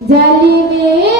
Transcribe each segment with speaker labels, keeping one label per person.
Speaker 1: जली में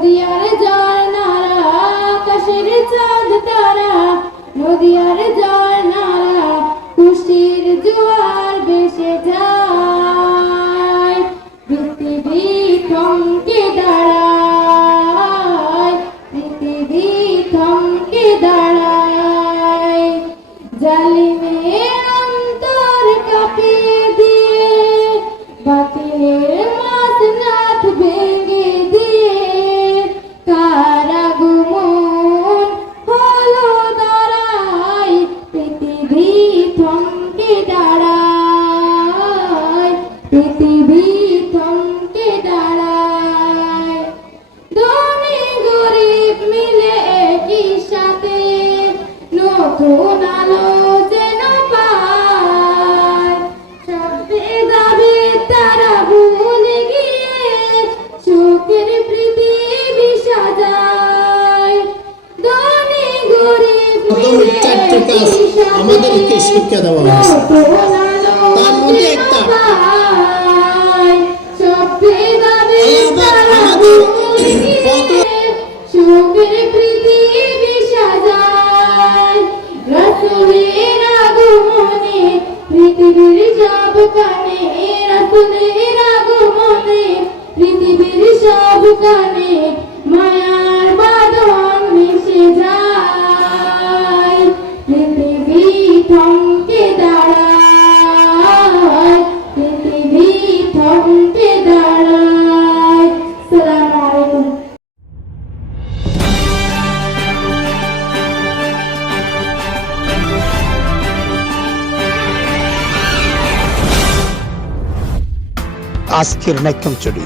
Speaker 1: নদিয়ার যায় না আকাশের আলো যেন পায় তারা ভুলে গিয়ে পৃথিবী সাজায় ধনী গরিব
Speaker 2: চারটি কাজ আমাদেরকে শিক্ষা দেওয়া হয়েছে। তার মধ্যে একটা।
Speaker 1: রসুলের আগমনে পৃথিবীর সব কানে রসুলের আগমনে পৃথিবীর সব কানে
Speaker 3: আজকের নাট্যম চুরি